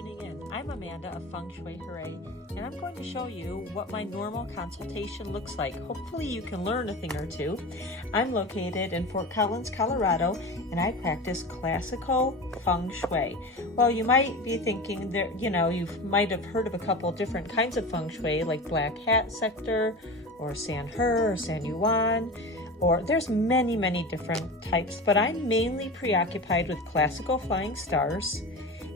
tuning in. I'm Amanda of Feng Shui Hooray, and I'm going to show you what my normal consultation looks like. Hopefully you can learn a thing or two. I'm located in Fort Collins, Colorado, and I practice Classical Feng Shui. Well, you might be thinking that, you might have heard of a couple different kinds of Feng Shui, like Black Hat Sector, or San He, or San Yuan, or there's many different types, but I'm mainly preoccupied with classical flying stars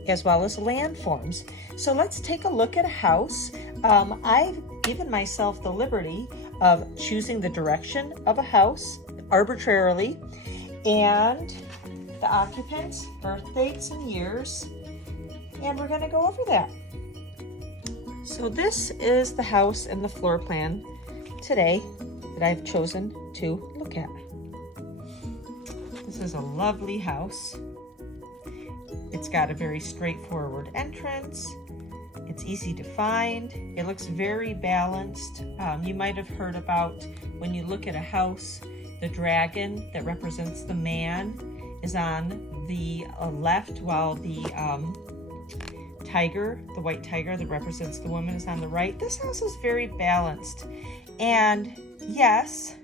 as well as landforms. So let's take a look at a house. I've given myself the liberty of choosing the direction of a house arbitrarily and the occupants, birth dates and years, and we're gonna go over that. So this is the house and the floor plan today that I've chosen to look at. This is a lovely house. It's got a very straightforward entrance. It's easy to find. It looks very balanced. You might have heard about when you look at a house, the dragon that represents the man is on the left, while the tiger, the white tiger that represents the woman, is on the right. This house is very balanced. And yes,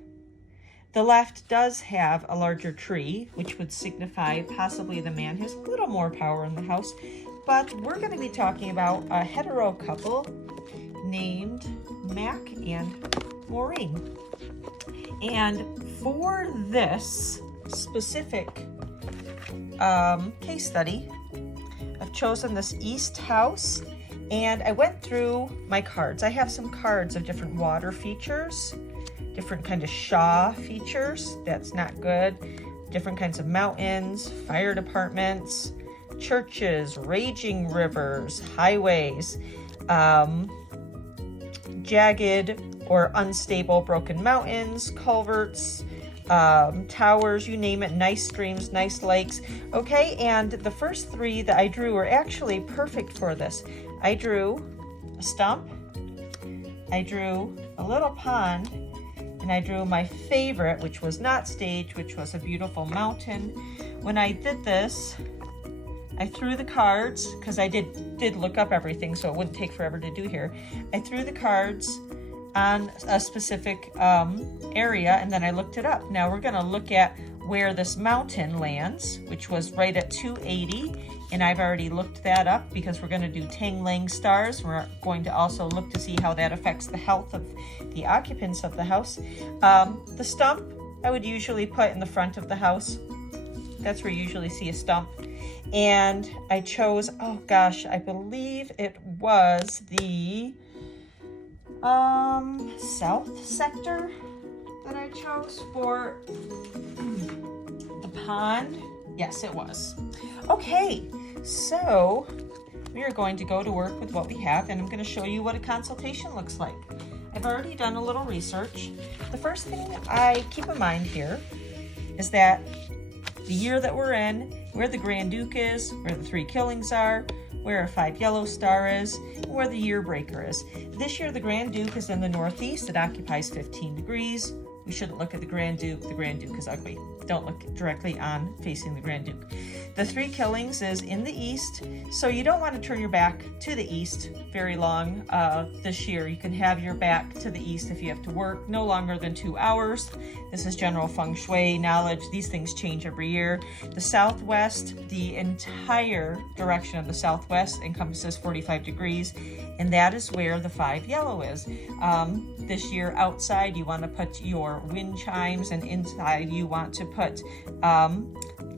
the left does have a larger tree, which would signify possibly the man has a little more power in the house. But we're going to be talking about a hetero couple named Mac and Maureen. And for this specific case study, I've chosen this east house, and I went through my cards. I have some cards of different water features, different kind of Shaw features, that's not good, different kinds of mountains, fire departments, churches, raging rivers, highways, jagged or unstable broken mountains, culverts, towers, you name it, nice streams, nice lakes. Okay, and the first three that I drew were actually perfect for this. I drew a stump, I drew a little pond, and I drew my favorite, which was not staged, which was a beautiful mountain. When I did this, I threw the cards, because I did look up everything, so it wouldn't take forever to do here. I threw the cards on a specific area, and then I looked it up. Now we're gonna look at where this mountain lands, which was right at 280, and I've already looked that up because we're gonna do Tang-Lang stars. We're going to also look to see how that affects the health of the occupants of the house. The stump I would usually put in the front of the house. That's where you usually see a stump. And I chose, oh gosh, I believe it was the south sector that I chose for the pond. Yes, it was. Okay, so we are going to go to work with what we have, and I'm going to show you what a consultation looks like. I've already done a little research. The first thing I keep in mind here is that the year that we're in, where the Grand Duke is, where the 3 killings are, where a 5 yellow star is, and where the year breaker is. This year the Grand Duke is in the northeast. It occupies 15 degrees. We shouldn't look at the Grand Duke. The Grand Duke is ugly. Don't look directly on facing the Grand Duke. The 3 killings is in the east, so you don't want to turn your back to the east very long this year. You can have your back to the east if you have to work no longer than 2 hours. This is general feng shui knowledge. These things change every year. The southwest, the entire direction of the southwest encompasses 45 degrees, and that is where the 5 yellow is. This year outside you want to put your wind chimes, and inside you want to put,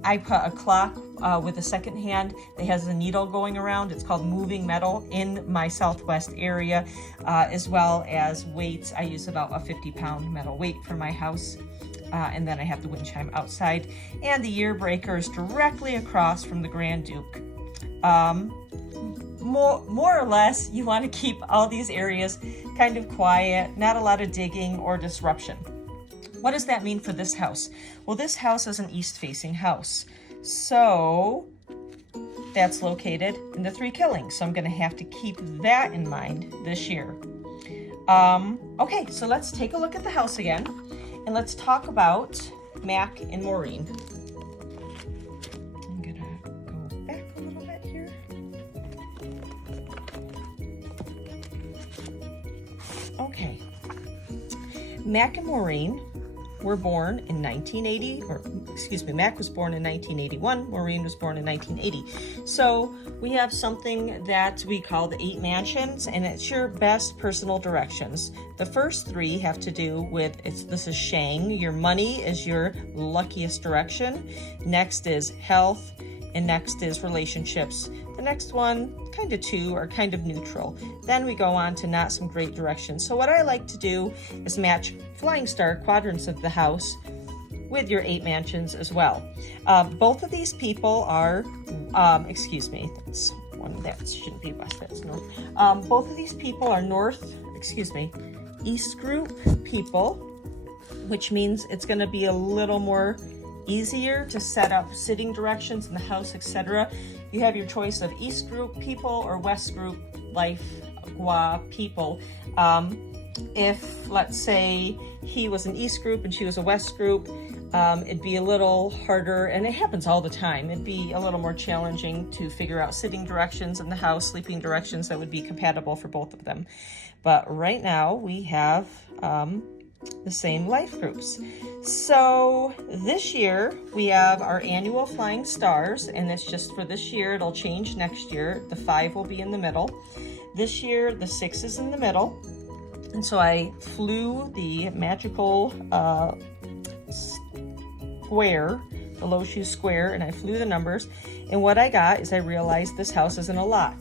I put a clock with a second hand that has a needle going around. It's called moving metal in my southwest area, as well as weights. I use about a 50-pound metal weight for my house. And then I have the wind chime outside. And the year breaker is directly across from the Grand Duke. More or less, you want to keep all these areas kind of quiet, not a lot of digging or disruption. What does that mean for this house? Well, this house is an east-facing house. So that's located in the 3 killings. So I'm going to have to keep that in mind this year. Okay, so let's take a look at the house again, and let's talk about Mac and Maureen. I'm going to go back a little bit here. Okay. Mac and Maureen were born in 1980, or excuse me, Mac was born in 1981, Maureen was born in 1980. So we have something that we call the 8 mansions, and it's your best personal directions. The first 3 have to do with, this is Shang, your money is your luckiest direction. Next is health, and next is relationships. The next one, kind of 2, are kind of neutral. Then we go on to not some great directions. So what I like to do is match flying star quadrants of the house with your 8 mansions as well. Both of these people are, excuse me, that's one, that shouldn't be west, that's north. Both of these people are east group people, which means it's gonna be a little more easier to set up sitting directions in the house, etc. You have your choice of east group people or west group life gua people. If, let's say, he was an east group and she was a west group, it'd be a little harder, and it happens all the time. It'd be a little more challenging to figure out sitting directions in the house, sleeping directions that would be compatible for both of them. But right now we have the same life groups. So this year we have our annual flying stars, and it's just for this year. It'll change next year. The 5 will be in the middle. This year the 6 is in the middle, and so I flew the magical square, the low shoe square, and I flew the numbers, and what I got is I realized this house is in a lock.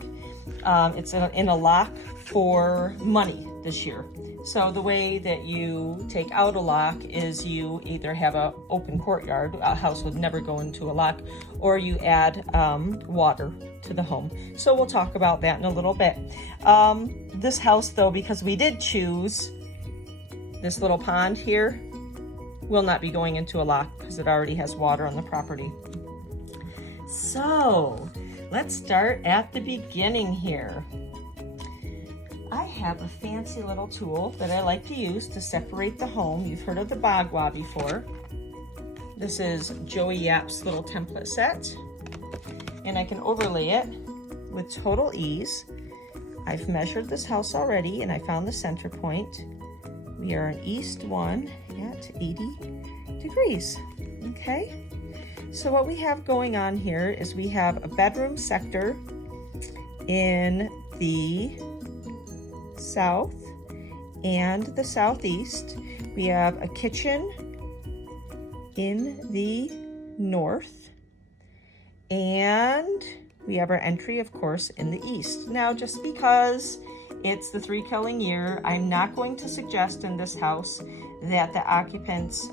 It's in a lock for money this year. So the way that you take out a lock is you either have an open courtyard, a house would never go into a lock, or you add water to the home. So we'll talk about that in a little bit. This house though, because we did choose this little pond here, will not be going into a lock because it already has water on the property. So let's start at the beginning here. I have a fancy little tool that I like to use to separate the home. You've heard of the bagua before. This is Joey Yap's little template set, and I can overlay it with total ease. I've measured this house already, and I found the center point. We are in East 1 at 80 degrees, okay? So what we have going on here is we have a bedroom sector in the south and the southeast. We have a kitchen in the north, and we have our entry, of course, in the east. Now, just because it's the 3 killing year, I'm not going to suggest in this house that the occupants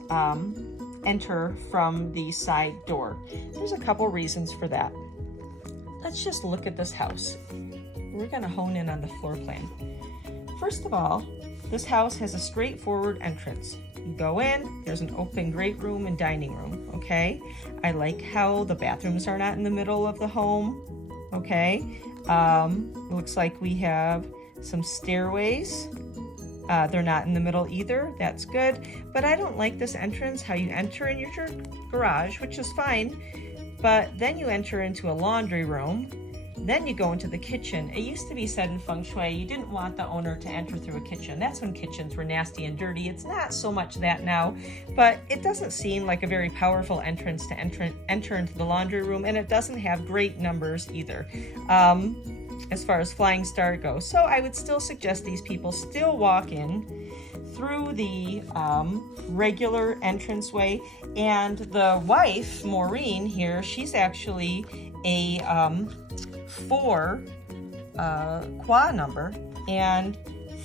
enter from the side door. There's a couple reasons for that. Let's just look at this house. We're going to hone in on the floor plan. First of all, this house has a straightforward entrance. You go in, there's an open great room and dining room, okay? I like how the bathrooms are not in the middle of the home, okay? Looks like we have some stairways. They're not in the middle either, that's good. But I don't like this entrance, how you enter in your garage, which is fine, but then you enter into a laundry room. Then you go into the kitchen. It used to be said in Feng Shui, you didn't want the owner to enter through a kitchen. That's when kitchens were nasty and dirty. It's not so much that now, but it doesn't seem like a very powerful entrance to enter into the laundry room, and it doesn't have great numbers either, as far as flying star goes. So I would still suggest these people still walk in through the regular entranceway. And the wife, Maureen here, she's actually a 4 qua number, and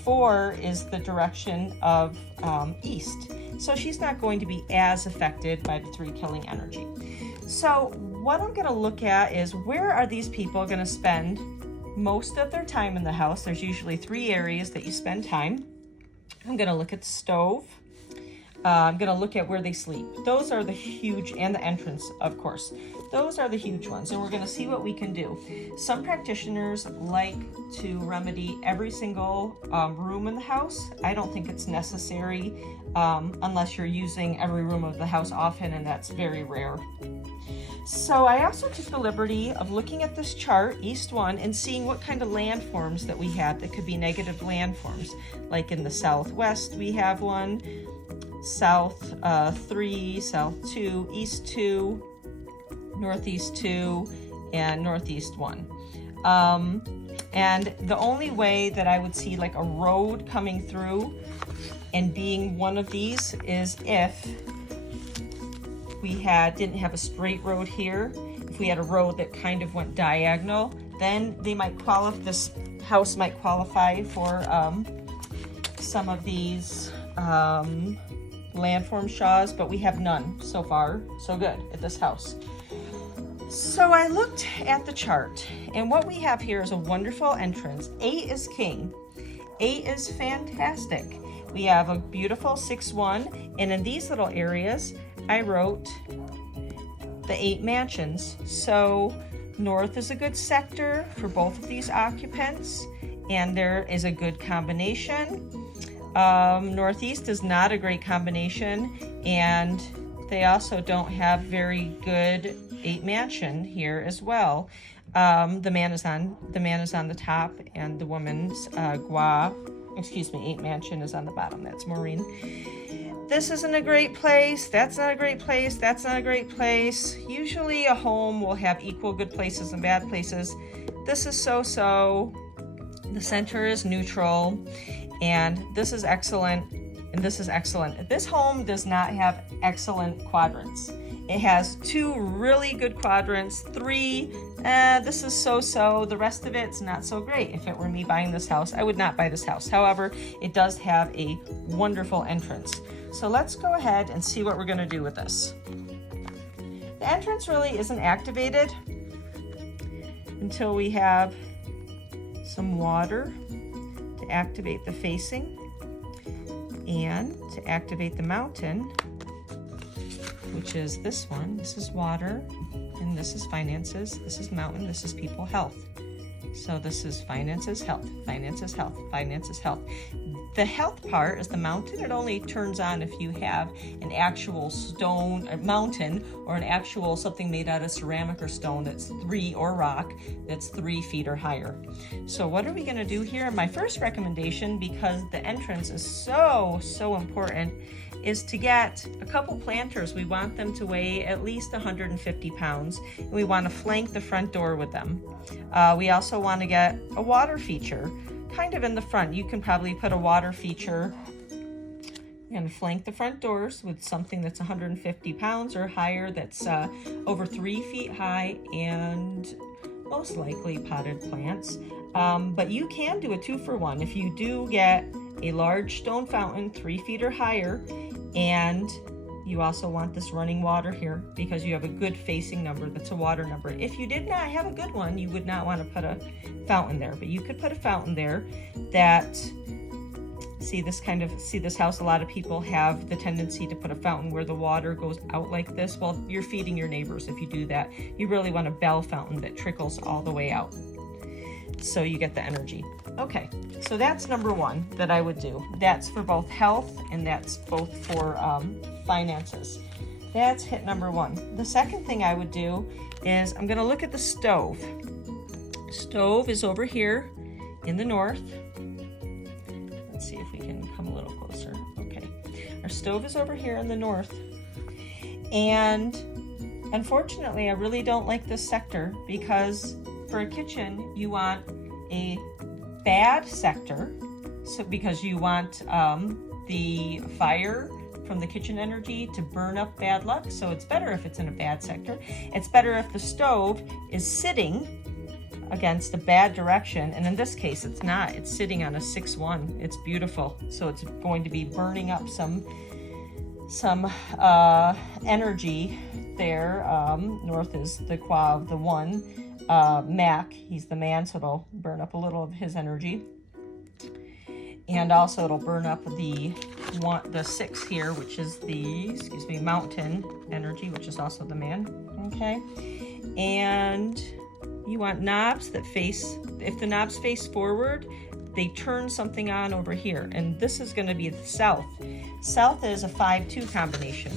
4 is the direction of east. So she's not going to be as affected by the 3 killing energy. So what I'm going to look at is, where are these people going to spend most of their time in the house? There's usually 3 areas that you spend time. I'm going to look at the stove. I'm going to look at where they sleep. Those are the huge, and the entrance, of course. Those are the huge ones, and we're going to see what we can do. Some practitioners like to remedy every single room in the house. I don't think it's necessary unless you're using every room of the house often, and that's very rare. So I also took the liberty of looking at this chart, East 1, and seeing what kind of landforms that we had that could be negative landforms. Like in the Southwest, we have one, South 3, South 2, East 2, Northeast 2, and Northeast 1. And the only way that I would see like a road coming through and being one of these is if we didn't have a straight road here. If we had a road that kind of went diagonal, then they might qualify. This house might qualify for some of these landform shaws, but we have none so far. So good at this house. So I looked at the chart, and what we have here is a wonderful entrance. 8 is king. 8 is fantastic. We have a beautiful 6-1, and in these little areas, I wrote the 8 mansions. So north is a good sector for both of these occupants, and there is a good combination. Northeast is not a great combination, and they also don't have very good 8 mansion here as well. The man is on the top, and the woman's 8 mansion is on the bottom. That's Maureen. This isn't a great place, that's not a great place, that's not a great place. Usually a home will have equal good places and bad places. This is so-so. The center is neutral, and this is excellent, and this is excellent. This home does not have excellent quadrants. It has 2 really good quadrants, 3, this is so-so. The rest of it's not so great. If it were me buying this house, I would not buy this house. However, it does have a wonderful entrance. So let's go ahead and see what we're going to do with this. The entrance really isn't activated until we have some water to activate the facing and to activate the mountain, which is this one. This is water, and this is finances. This is mountain. This is people, health. So this is finances, health, finances, health, finances, health. The health part is the mountain. It only turns on if you have an actual stone, a mountain, or an actual something made out of ceramic or stone that's 3, or rock, that's 3 feet or higher. So what are we going to do here? My first recommendation, because the entrance is so important, is to get a couple planters. We want them to weigh at least 150 pounds, and we want to flank the front door with them. We also want to get a water feature kind of in the front. You can probably put a water feature and flank the front doors with something that's 150 pounds or higher, that's over 3 feet high, and most likely potted plants. But you can do a 2-for-1 if you do get a large stone fountain 3 feet or higher, and you also want this running water here because you have a good facing number that's a water number. If you did not have a good one, you would not want to put a fountain there, but you could put a fountain there that, see this house, a lot of people have the tendency to put a fountain where the water goes out like this. Well, you're feeding your neighbors if you do that. You really want a bell fountain that trickles all the way out, so you get the energy. Okay, so that's number 1 that I would do. That's for both health, and that's both for finances. That's hit number 1. The second thing I would do is I'm going to look at the stove. Stove is over here in the north. Let's see if we can come a little closer. Okay, our stove is over here in the north, and unfortunately I really don't like this sector, because for a kitchen you want a bad sector, so because you want the fire from the kitchen energy to burn up bad luck. So it's better if it's in a bad sector. It's better if the stove is sitting against a bad direction, and in this case it's not. It's sitting on a 6-1. It's beautiful, so it's going to be burning up some energy there. North is the qua of the 1. Mac, he's the man, so it'll burn up a little of his energy. And also it'll burn up the 6 here, which is the, mountain energy, which is also the man, okay? And you want knobs that face, if the knobs face forward, they turn something on over here, and this is going to be the south. South is a 5-2 combination,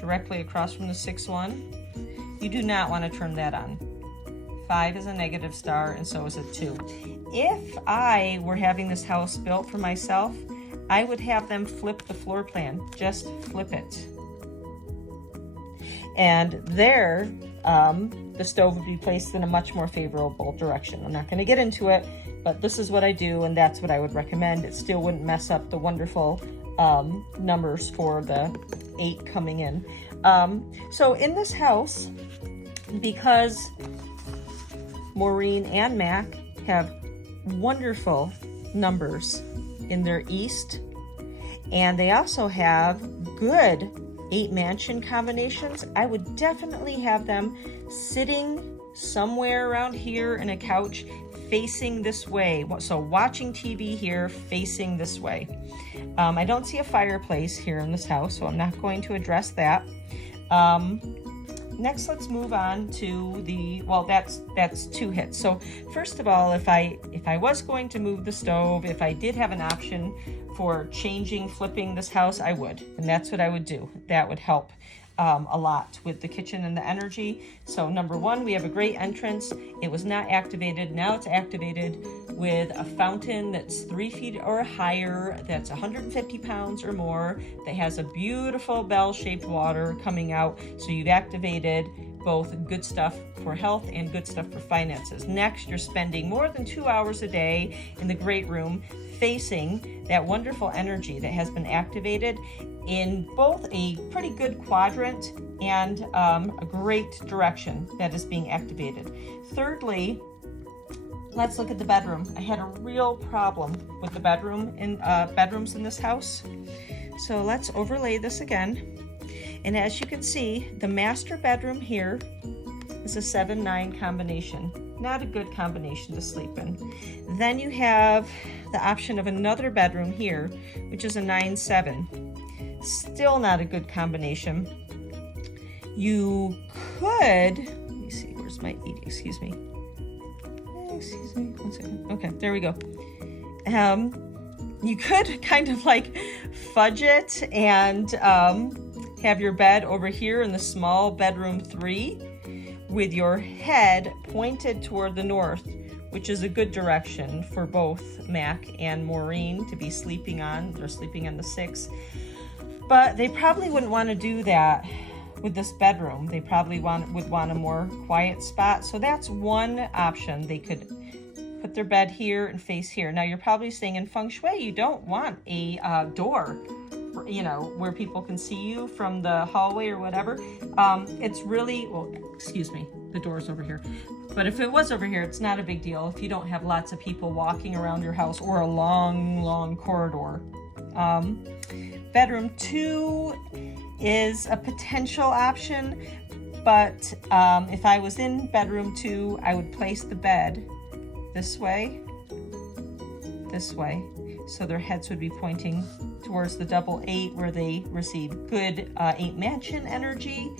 directly across from the 6-1. You do not want to turn that on. 5 is a negative star, and so is a 2. If I were having this house built for myself, I would have them flip the floor plan. Just flip it. And there, the stove would be placed in a much more favorable direction. I'm not going to get into it, but this is what I do, and that's what I would recommend. It still wouldn't mess up the wonderful numbers for the 8 coming in. So in this house, because Maureen and Mac have wonderful numbers in their east, and they also have good 8 mansion combinations, I would definitely have them sitting somewhere around here in a couch facing this way. So watching TV here, facing this way. I don't see a fireplace here in this house, so I'm not going to address that. Next, let's move on to the, well, that's 2 hits. So first of all, if I was going to move the stove, if I did have an option for flipping this house, I would, and that's what I would do. That would help a lot with the kitchen and the energy. So number 1, we have a great entrance. It was not activated. Now it's activated with a fountain that's 3 feet or higher, that's 150 pounds or more, that has a beautiful bell-shaped water coming out. So you've activated both good stuff for health and good stuff for finances. Next, you're spending more than 2 hours a day in the great room facing that wonderful energy that has been activated in both a pretty good quadrant and a great direction that is being activated. Thirdly, let's look at the bedroom. I had a real problem with the bedrooms in this house. So let's overlay this again. And as you can see, the master bedroom here is a 7-9 combination. Not a good combination to sleep in. Then you have the option of another bedroom here, which is a 9-7. Still not a good combination. You could, let me see, where's my 8? Excuse me, 1 second. Okay, there we go. You could kind of like fudge it and have your bed over here in the small bedroom 3 with your head pointed toward the north, which is a good direction for both Mac and Maureen to be sleeping on. They're sleeping on the 6. But they probably wouldn't want to do that with this bedroom. They probably would want a more quiet spot. So that's one option. They could put their bed here and face here. Now you're probably saying in Feng Shui, you don't want a door, you know, where people can see you from the hallway or whatever. It's really, well, excuse me, the door's over here. But if it was over here, it's not a big deal if you don't have lots of people walking around your house or a long, long corridor. Bedroom 2 is a potential option, but if I was in bedroom 2, I would place the bed this way, so their heads would be pointing towards the double 8 where they receive good 8 mansion energy.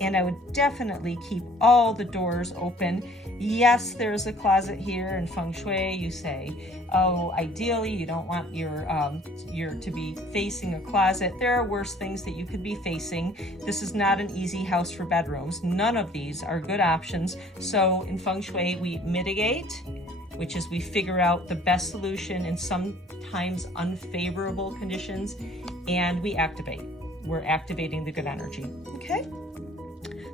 And I would definitely keep all the doors open. Yes, there's a closet here in Feng Shui. You say, oh, ideally you don't want your to be facing a closet. There are worse things that you could be facing. This is not an easy house for bedrooms. None of these are good options. So in Feng Shui, we mitigate, which is we figure out the best solution in sometimes unfavorable conditions, and we activate. We're activating the good energy, okay?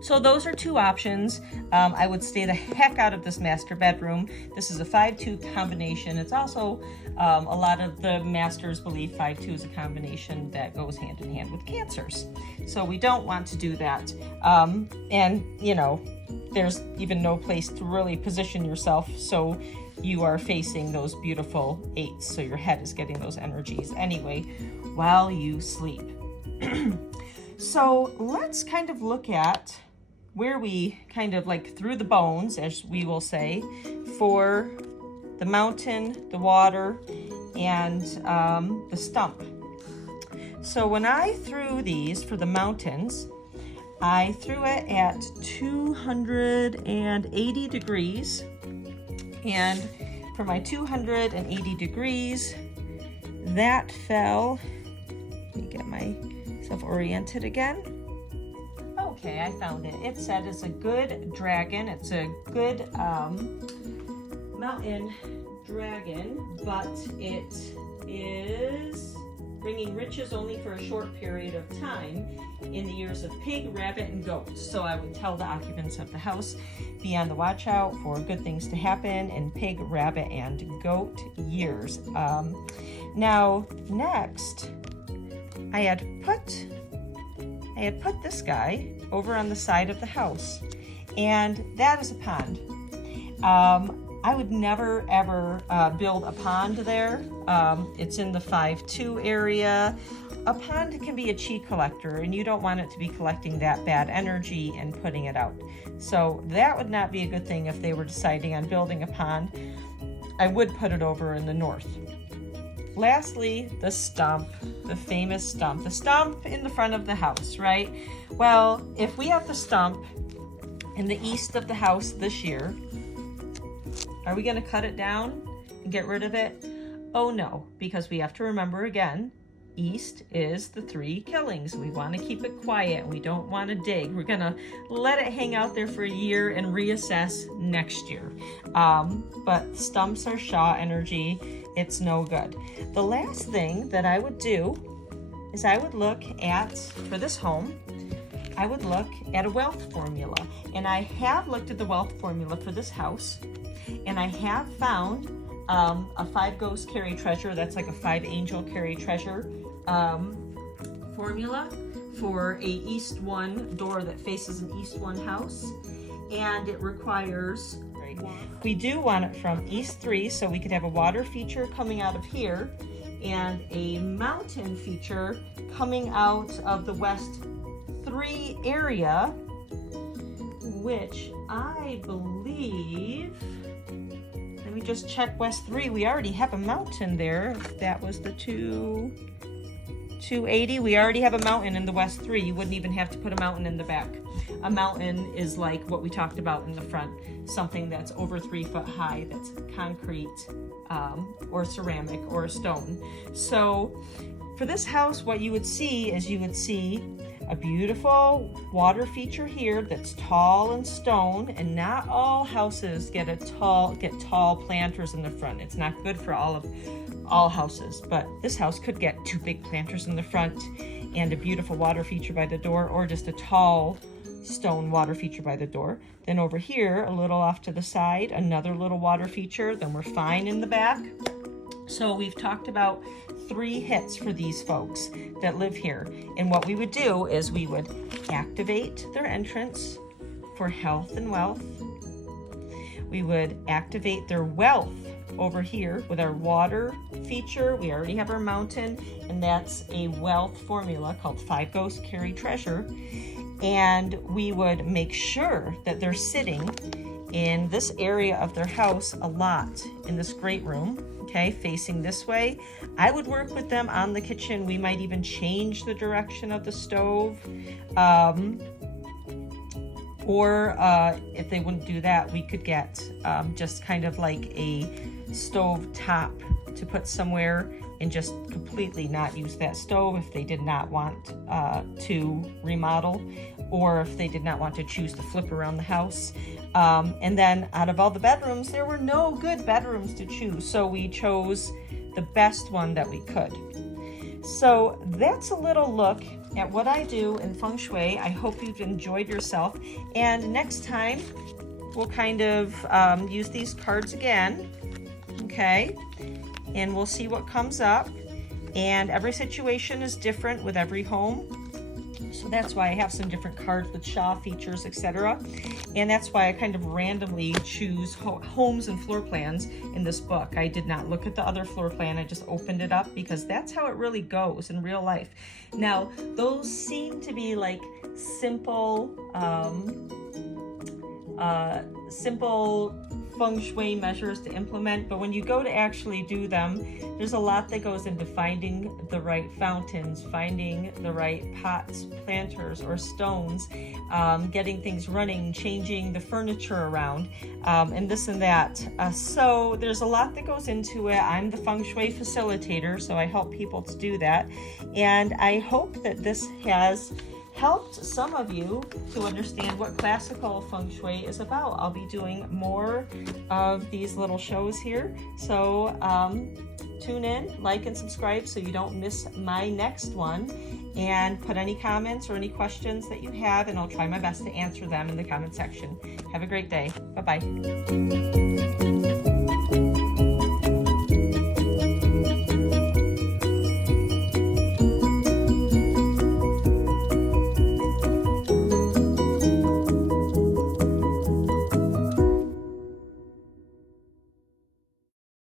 So those are 2 options. I would stay the heck out of this master bedroom. This is a 5-2 combination. It's also, a lot of the masters believe 5-2 is a combination that goes hand in hand with cancers. So we don't want to do that. And, you know, there's even no place to really position yourself so you are facing those beautiful 8s. So your head is getting those energies anyway while you sleep. So let's kind of look at where we kind of like threw the bones, as we will say, for the mountain, the water, and the stump. So when I threw these for the mountains, I threw it at 280 degrees, and for my 280 degrees, that fell, let me get myself oriented again. Okay, I found it. It said it's a good dragon. It's a good mountain dragon, but it is bringing riches only for a short period of time in the years of pig, rabbit, and goat. So I would tell the occupants of the house, be on the watch out for good things to happen in pig, rabbit, and goat years. Now, next, I had put this guy over on the side of the house, and that is a pond. I would never ever build a pond there. It's in the 5-2 area. A pond can be a chi collector, and you don't want it to be collecting that bad energy and putting it out. So that would not be a good thing if they were deciding on building a pond. I would put it over in the north. Lastly, the stump, the famous stump. The stump in the front of the house, right? Well, if we have the stump in the east of the house this year, are we going to cut it down and get rid of it? Oh no, because we have to remember again, east is the 3 killings. We want to keep it quiet. We don't want to dig. We're going to let it hang out there for a year and reassess next year. But stumps are Sha energy. It's no good. The last thing that I would do is I would look at, for this home, I would look at a wealth formula. And I have looked at the wealth formula for this house, and I have found a 5 ghosts carry treasure. That's like a 5 angel carry treasure formula for a East 1 door that faces an East 1 house. And it requires, we do want it from East 3, so we could have a water feature coming out of here and a mountain feature coming out of the West 3 area, which I believe, let me just check West 3. We already have a mountain there. That was the 280. We already have a mountain in the West 3. You wouldn't even have to put a mountain in the back. A mountain is like what we talked about in the front, something that's over 3 foot high, that's concrete or ceramic or stone. So for this house, what you would see is you would see a beautiful water feature here that's tall and stone, and not all houses get tall planters in the front. It's not good for all houses, but this house could get 2 big planters in the front and a beautiful water feature by the door, or just a tall stone water feature by the door. Then over here, a little off to the side, another little water feature. Then we're fine in the back. So we've talked about 3 hits for these folks that live here. And what we would do is we would activate their entrance for health and wealth. We would activate their wealth over here with our water feature. We already have our mountain, and that's a wealth formula called 5 ghosts carry treasure. And we would make sure that they're sitting in this area of their house a lot, in this great room, okay, facing this way. I would work with them on the kitchen. We might even change the direction of the stove. Or if they wouldn't do that, we could get just kind of like a stove top to put somewhere and just completely not use that stove if they did not want to remodel, or if they did not want to choose to flip around the house. And then out of all the bedrooms, there were no good bedrooms to choose, so we chose the best one that we could. So that's a little look at what I do in Feng Shui. I hope you've enjoyed yourself, and next time we'll kind of use these cards again, okay, and we'll see what comes up. And every situation is different with every home, so that's why I have some different cards with Sha features, etc. And that's why I kind of randomly choose homes and floor plans in this book. I did not look at the other floor plan. I just opened it up because that's how it really goes in real life. Now, those seem to be like simple feng shui measures to implement, but when you go to actually do them, there's a lot that goes into finding the right fountains, finding the right pots, planters, or stones, getting things running, changing the furniture around, and this and that. So there's a lot that goes into it. I'm the feng shui facilitator, so I help people to do that. And I hope that this has helped some of you to understand what classical feng shui is about. I'll be doing more of these little shows here. So tune in, like and subscribe so you don't miss my next one. And put any comments or any questions that you have, and I'll try my best to answer them in the comment section. Have a great day. Bye-bye.